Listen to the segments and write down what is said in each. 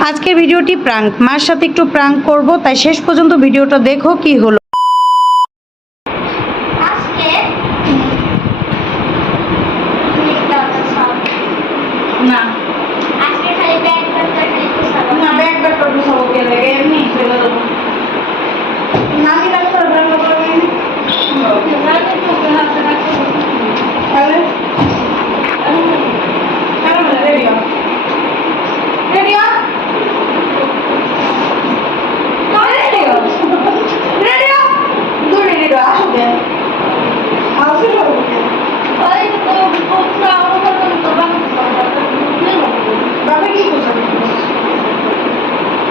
আজকের ভিডিওটি প্রাঙ্ক, মার সাথে একটু প্রাঙ্ক করব, তাই শেষ পর্যন্ত ভিডিওটা দেখো কি হলো। না আজকে খালি ব্যাগ করতে খালি পোষাবো না ব্যাগ ব্যাগ করবো সবকে লেগে এমনি ফেলে দেবো নামি রাখতে পারবেন না তাহলে রেডিও রেডিও রেডিও রেডিও দূরে রেডিও আসবে আসবে ওই তো পোষা আমাদের তো বাবা কি করছে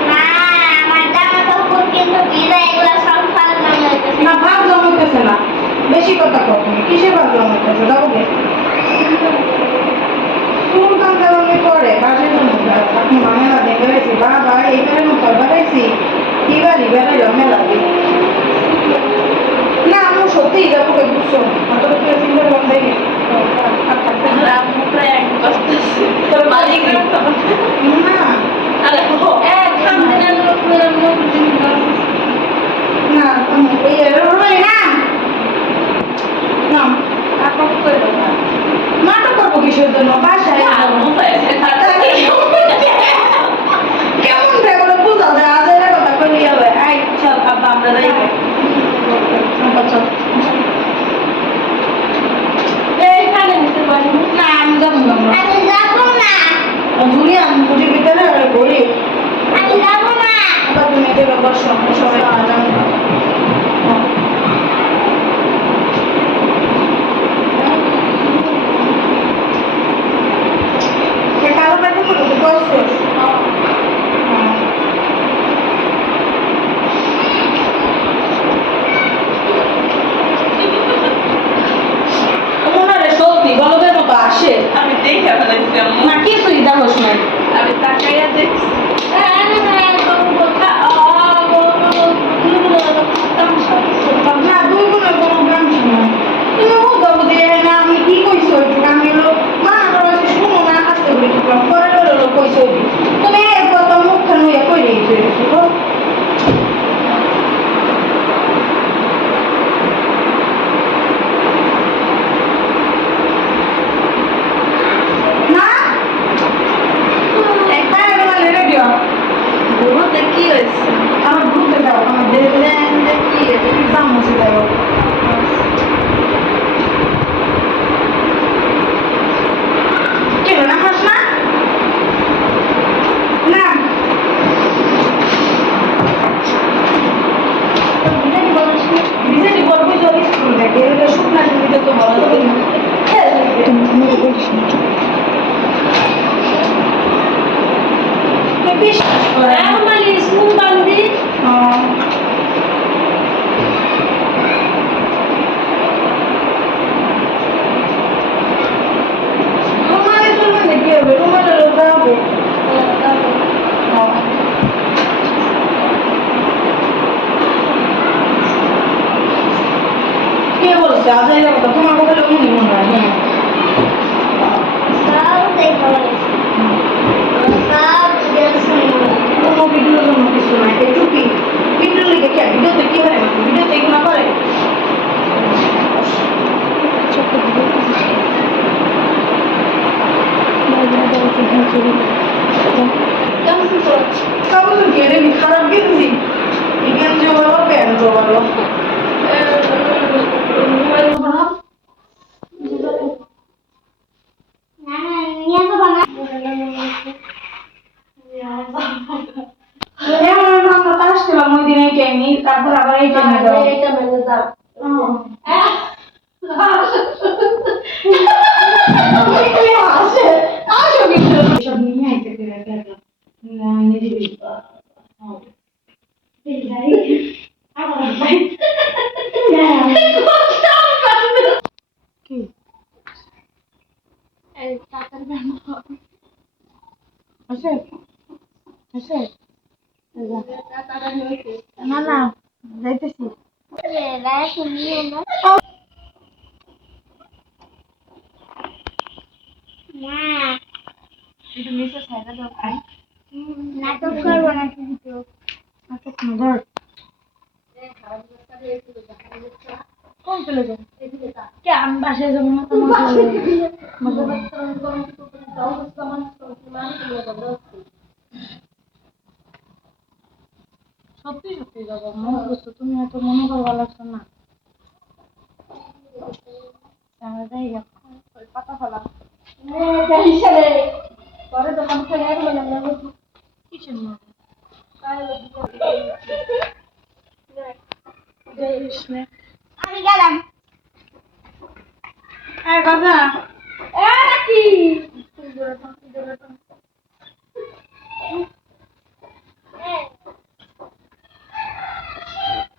না আমার জামা কাপড় কিন্তু ভিজা এগুলা সব ফাল জমাইতেছে না ভাব জমাইতেছে না বেশি কথা কখন কিসে ভাব জমাইতেছে যাবোগে চুল কান্দাবনি করে কাজের জন্য আপনি মামেলা দেখে বেড়াইছি বাবা এইবারে মতো বেড়াইছি এবারই বেড়াইলাম মেলা দিয়ে না আমি সত্যিই যাবো বুঝছো অত চিন্তা বন্ধে নাটক করবো কিসের জন্য বাসায় কেমন ব্যাপারে বুঝা যায় আজের কথা করে যাবে আই চল আব্বা আমরা যাই চল এইখানে নিতে পারি না আমি যাবো না আমি যাবো না ঝুলি আমি ঝুলির ভিতরে ঘুরি আমি যাবো না আবার তুমি এদের ব্যাপার সবাই জানো কালো ব্যাগে করবো কষ্ট ওনারে সত্যি বলদের মতো আসে আমি দেখে ফেলাইছি আম্মু। না কিছুই দেখোস না আমি তাকাইয়া দেখছি। না দুই গুণের কোনো গ্রাম শোনা তুমি বুঝাবো দিয়ে না আমি কি কইছো একটু আমি হলো মা আমার কাছে শুনো না আসতে বলি টুকলাম পরে হলো কইছো তুমি এর কথা মুখখান হইয়া কই রেখেছো বুঝো না একটা এবার রেডিও বুড়োতে কি হয়েছে? আমার ঘুরতে যাও আমার দেখলেন দেখি এক্সাম মুছে যাবো কেন না হাস না না বিজেপি বলবো যদি স্কুল দেখে এটা শুকনা জমিতে তো বলা যাবে না বিশ্বাস করে রুমালে চলবে না কি হবে রুমালে যাবো কে বলছে আজ এই কথা তোমার কথা উনি মনে হয় হ্যাঁ কোনো ভিডিওর জন্য কিছু নাই একটু কি ভিডিও লিখে কে ভিডিওতে কি হয় ভিডিওতে এগুলো করে কাগজ কি রে খারাপ গেঞ্জি এই গেঞ্জি ভালো প্যান্ট ভালো আমরা তো আসছিলাম ওই দিন এই টাইমে তারপর আবার এই টাইমে যাও সব নিয়ে আইতে না না যাইতেছি না একটু নিচে ছাইড়া দাও। না নাটক করবো না কিন্তু নাটক না ধর কোন চলে যান কে আমি বাসায় যাবো না সত্যি সত্যি যাবো মনে করছো তুমি এত মনে করবা লাগছো না পাতা ফেলা পরে দোকান থেকে কিসের আমি গেলাম বাবা কি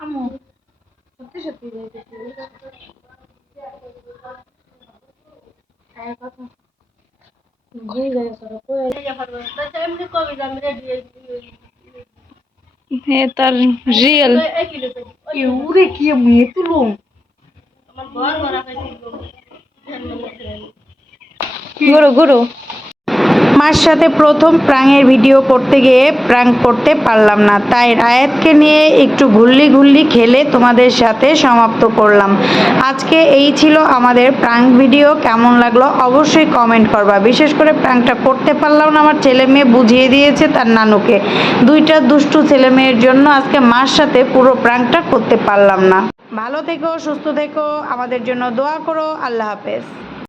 আম্মু সত্যি সত্যি যাইতেছি হে তার রিয়েল উড়ে কি মেয়ে তুলো গুরু গুরু মার সাথে প্রথম প্রাঙের ভিডিও করতে গিয়ে প্রাঙ্ক করতে পারলাম না, তাই রায়াতকে নিয়ে একটু ঘুল্লি খেলে তোমাদের সাথে সমাপ্ত করলাম। আজকে এই ছিল আমাদের প্রাঙ্ক ভিডিও। কেমন লাগলো অবশ্যই কমেন্ট করবা। বিশেষ করে প্রাঙ্কটা করতে পারলাম না, আমার ছেলে মেয়ে বুঝিয়ে দিয়েছে তার নানুকে। দুইটা দুষ্টু ছেলে মেয়ের জন্য আজকে মার সাথে পুরো প্রাঙ্কটা করতে পারলাম না। ভালো থেকো, সুস্থ থেকো, আমাদের জন্য দোয়া করো। আল্লাহ হাফেজ।